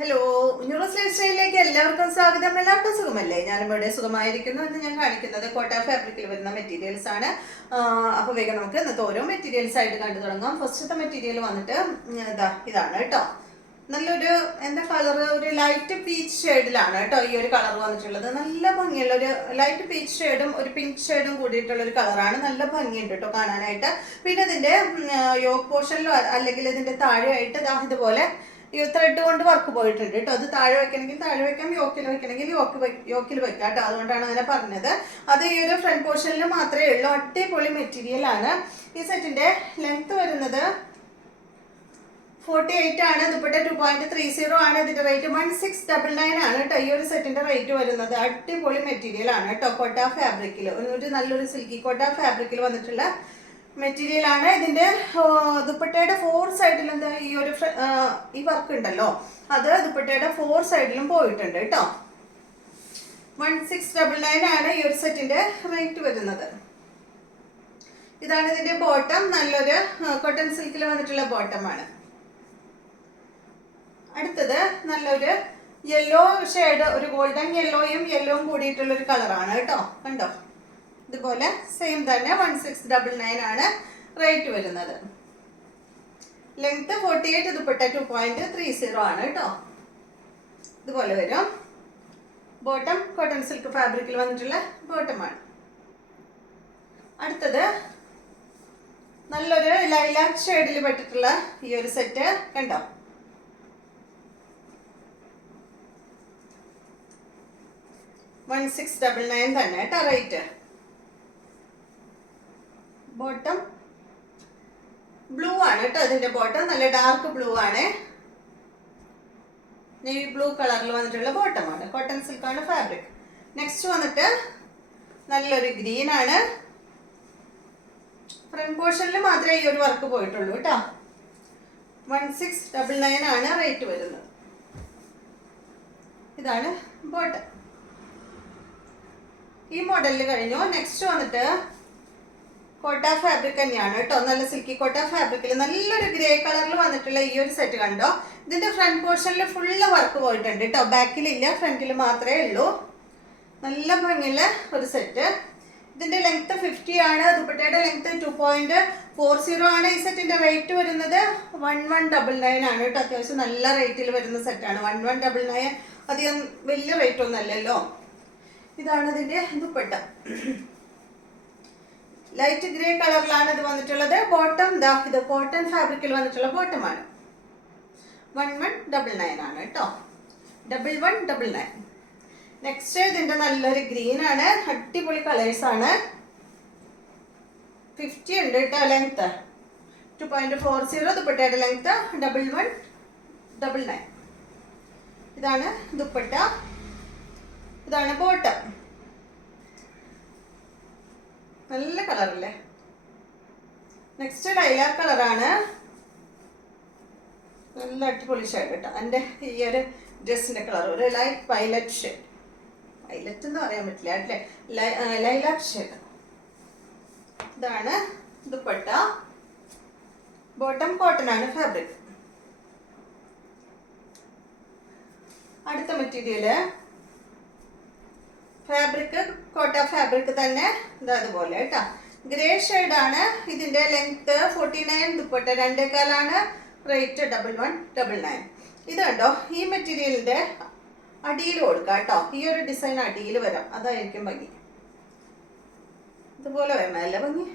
Hello, ന്യൂറോസ് life സ്റ്റൈലിലേക്ക് എല്ലാവർക്കും സ്വാഗതം. എല്ലാവർക്കും സുഖമല്ലേ? ഞാനിവിടെ സുഖമായിരിക്കുന്നു. എന്ന് ഞാൻ കാണിക്കുന്നത് കോട്ട ഫാബ്രിക്കിൽ വരുന്ന മെറ്റീരിയൽസ് ആണ്. അപ്പോൾ വേഗം നമുക്ക് ഇന്നത്തെ ഓരോ മെറ്റീരിയൽസ് ആയിട്ട് കണ്ടു തുടങ്ങാം. ഫസ്റ്റത്തെ മെറ്റീരിയൽ വന്നിട്ട് ഇതാണ് കേട്ടോ. നല്ലൊരു എന്താ കളറ്, ഒരു ലൈറ്റ് പീച്ച് ഷെയ്ഡിലാണ് കേട്ടോ ഈ ഒരു കളർ വന്നിട്ടുള്ളത്. നല്ല ഭംഗിയുള്ള ഒരു ലൈറ്റ് പീച്ച് ഷെയ്ഡും ഒരു പിങ്ക് ഷെയ്ഡും കൂടിയിട്ടുള്ള ഒരു കളറാണ്. നല്ല ഭംഗിയുണ്ട് കേട്ടോ കാണാനായിട്ട്. പിന്നെ ഇതിന്റെ യോക്ക് പോർഷനിലോ അല്ലെങ്കിൽ ഇതിന്റെ താഴെയായിട്ട് ഇതുപോലെ ഈ ത്രെഡ് കൊണ്ട് വർക്ക് പോയിട്ടുണ്ട് കേട്ടോ. അത് താഴെ വെക്കണമെങ്കിൽ താഴെ വെക്കാം, യോക്കിൽ വെക്കണമെങ്കിൽ യോക്കിൽ വെക്കാം കേട്ടോ. അതുകൊണ്ടാണ് അങ്ങനെ പറഞ്ഞത്. അത് ഈ ഒരു ഫ്രണ്ട് പോർഷനിൽ മാത്രമേ ഉള്ളൂ. അടിപൊളി മെറ്റീരിയൽ ആണ്. ഈ സെറ്റിന്റെ ലെങ്ത് വരുന്നത് 48 ആണ്. ദുപ്പട്ട 2.30 ആണ്. ഇതിന്റെ റേറ്റ് 1699 ആണ് കേട്ടോ. ഈ ഒരു സെറ്റിന്റെ റേറ്റ് വരുന്നത്. അടിപൊളി മെറ്റീരിയൽ ആണ് കേട്ടോ. കോട്ട ഫാബ്രിക്കിൽ ഒരു നല്ലൊരു സിൽക്കി കോട്ട ഫാബ്രിക്കിൽ വന്നിട്ടുള്ള മെറ്റീരിയൽ ആണ്. ഇതിന്റെ ദുപ്പട്ടയുടെ 4 സൈഡിലും എന്താ ഈ വർക്ക് ഉണ്ടല്ലോ, അത് ദുപ്പട്ടയുടെ 4 സൈഡിലും പോയിട്ടുണ്ട് കേട്ടോ. 1699 ആണ് ഈ ഒരു സെറ്റിന്റെ റേറ്റ് വരുന്നത്. ഇതാണ് ഇതിന്റെ ബോട്ടം. നല്ലൊരു കോട്ടൺ സിൽക്കിൽ വന്നിട്ടുള്ള ബോട്ടം ആണ്. അടുത്തത് നല്ലൊരു യെല്ലോ ഷെയ്ഡ്, ഒരു ഗോൾഡൻ യെല്ലോയും കൂടിയിട്ടുള്ള ഒരു കളറാണ് കേട്ടോ. കണ്ടോ, ഇതുപോലെ സെയിം തന്നെ 1699 ആണ് റേറ്റ് വരുന്നത്. ലെങ്ത് 48, ദുപ്പട്ട 2.30 ആണ് കേട്ടോ. ഇതുപോലെ വരും. ബോട്ടം കോട്ടൺ സിൽക്ക് ഫാബ്രിക്കിൽ വന്നിട്ടുള്ള ബോട്ടമാണ്. അടുത്തത് നല്ലൊരു ലൈലാക്ക് ഷെയ്ഡിൽ പെട്ടിട്ടുള്ള ഈ ഒരു സെറ്റ് കണ്ടോ. $1699 തന്നെ കേട്ടോ റേറ്റ്. ബോട്ടം ബ്ലൂ ആണ് കേട്ടോ. ഇതിന്റെ ബോട്ടം നല്ല ഡാർക്ക് ബ്ലൂ ആണ്. നേവി ബ്ലൂ കളറിൽ വന്നിട്ടുള്ള ബോട്ടമാണ്. കോട്ടൺ സിൽക്കാണ് ഫാബ്രിക്. നെക്സ്റ്റ് വന്നിട്ട് നല്ലൊരു ഗ്രീൻ ആണ്. ഫ്രണ്ട് പോർഷനിൽ മാത്രമേ ഈ ഒരു വർക്ക് പോയിട്ടുള്ളൂ കേട്ടോ. 1699 ആണ് റേറ്റ് വരുന്നത്. ഇതാണ് ബോട്ടം. ഈ മോഡലിൽ കഴിഞ്ഞു. നെക്സ്റ്റ് വന്നിട്ട് കോട്ട ഫാബ്രിക് തന്നെയാണ് കേട്ടോ. നല്ല സിൽക്കി കോട്ട ഫാബ്രിക്കിൽ നല്ലൊരു ഗ്രേ കളറിൽ വന്നിട്ടുള്ള ഈ ഒരു സെറ്റ് കണ്ടോ. ഇതിന്റെ ഫ്രണ്ട് പോർഷനിൽ ഫുള്ള് വർക്ക് പോയിട്ടുണ്ട് കേട്ടോ. ബാക്കിലില്ല, ഫ്രണ്ടിൽ മാത്രമേ ഉള്ളൂ. നല്ല ഭംഗിയുള്ള ഒരു സെറ്റ്. ഇതിന്റെ ലെങ്ത് 50 ആണ്. ദുപ്പട്ടയുടെ ലെങ്ത് 2.40 ആണ്. ഈ സെറ്റിന്റെ റേറ്റ് വരുന്നത് 1199 ആണ് കേട്ടോ. അത്യാവശ്യം നല്ല റേറ്റിൽ വരുന്ന സെറ്റാണ്. 1199 അധികം വലിയ റേറ്റ് ഒന്നും അല്ലല്ലോ. ഇതാണ് ഇതിന്റെ ദുപ്പട്ട. ലൈറ്റ് ഗ്രേ കളറിലാണ് ഇത് വന്നിട്ടുള്ളത്. ബോട്ടം ഇത് കോട്ടൺ ഫാബ്രിക്കിൽ വന്നിട്ടുള്ള ബോട്ടമാണ്. 1199 ആണ് കേട്ടോ. 1199. നെക്സ്റ്റ് ഇതിന്റെ നല്ലൊരു ഗ്രീൻ ആണ്. അടിപൊളി കളേഴ്സ് ആണ്. 50 ഉണ്ട് കേട്ടോ ലെങ്ത്. 2.40 ദുപ്പട്ടയുടെ ലെങ്ത്. 1199. ഇതാണ് ദുപ്പട്ട. ഇതാണ് ബോട്ടം. നല്ല കളറല്ലേ. നെക്സ്റ്റ് ലൈലാക്ക് കളറാണ്. നല്ല അടിപൊളി ഷെയ്ഡ് കേട്ടോ. എൻ്റെ ഈ ഒരു ഡ്രസ്സിന്റെ കളർ ഒരു ലൈറ്റ് വയലറ്റ് ഷെയ്ഡ്. വയലറ്റ് എന്ന് പറയാൻ പറ്റില്ല അല്ലേ, ലൈലാക്ക് ഷെയ്ഡ്. ഇതാണ് ദുപ്പട്ട. ബോട്ടം കോട്ടൺ ആണ് ഫാബ്രിക്. അടുത്ത മെറ്റീരിയല് ഫാബ്രിക് കോട്ട ഫാബ്രിക് തന്നെ അതുപോലെ കേട്ടോ. ഗ്രേ ഷെയ്ഡാണ്. ഇതിന്റെ ലെങ്ത് 49, ദുപ്പട്ട 2.25 ആണ്. റേറ്റ് 1199. ഇത് കണ്ടോ, ഈ മെറ്റീരിയലിന്റെ അടിയിൽ കൊടുക്കാം കേട്ടോ. ഈ ഒരു ഡിസൈൻ അടിയിൽ വരാം, അതായിരിക്കും ഭംഗി. ഇതുപോലെ വരണമല്ല ഭംഗി.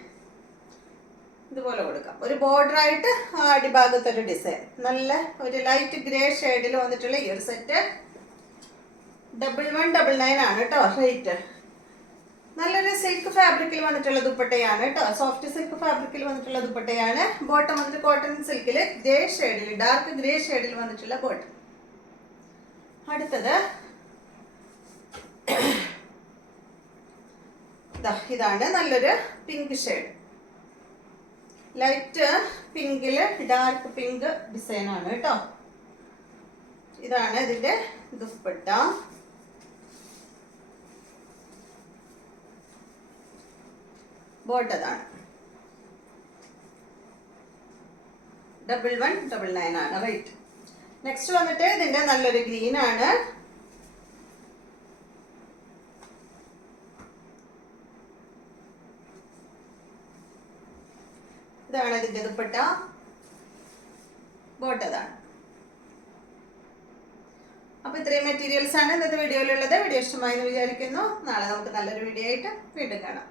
ഇതുപോലെ കൊടുക്കാം. ഒരു ബോർഡർ ആയിട്ട് അടിഭാഗത്ത് ഒരു ഡിസൈൻ. നല്ല ഒരു ലൈറ്റ് ഗ്രേ ഷെയ്ഡിൽ വന്നിട്ടുള്ള ഈ ഒരു സെറ്റ് 1199 ആണ് കേട്ടോ റേറ്റ്. നല്ലൊരു സിൽക്ക് ഫാബ്രിക്കിൽ വന്നിട്ടുള്ള ദുപ്പട്ടയാണ് കേട്ടോ. സോഫ്റ്റ് സിൽക്ക് ഫാബ്രിക്കിൽ വന്നിട്ടുള്ള ദുപ്പട്ടയാണ്. ബോട്ടം വന്നിട്ട് കോട്ടൺ സിൽക്കിൽ ഗ്രേ ഷെയ്ഡിൽ, ഡാർക്ക് ഗ്രേ ഷെയ്ഡിൽ വന്നിട്ടുള്ള ബോട്ടം. അടുത്തത് ഇതാണ് നല്ലൊരു പിങ്ക് ഷെയ്ഡ്. ലൈറ്റ് പിങ്കില് ഡാർക്ക് പിങ്ക് ഡിസൈൻ ആണ് കേട്ടോ. ഇതാണ് ഇതിന്റെ ദുപ്പട്ട. ബോട്ടതാണ്. 1199 ആണ് റേറ്റ്. നെക്സ്റ്റ് വന്നിട്ട് ഇതിന്റെ നല്ലൊരു ഗ്രീൻ ആണ്. ഇതാണ് ഇതിന്റെ ദുപ്പട്ട. ബോട്ടതാണ്. അപ്പൊ ഇത്രയും മെറ്റീരിയൽസ് ആണ് ഇന്നത്തെ വീഡിയോയിലുള്ളത്. വീഡിയോ ഇഷ്ടമായി എന്ന് വിചാരിക്കുന്നു. നാളെ നമുക്ക് നല്ലൊരു വീഡിയോ ആയിട്ട് വീണ്ടും കാണാം.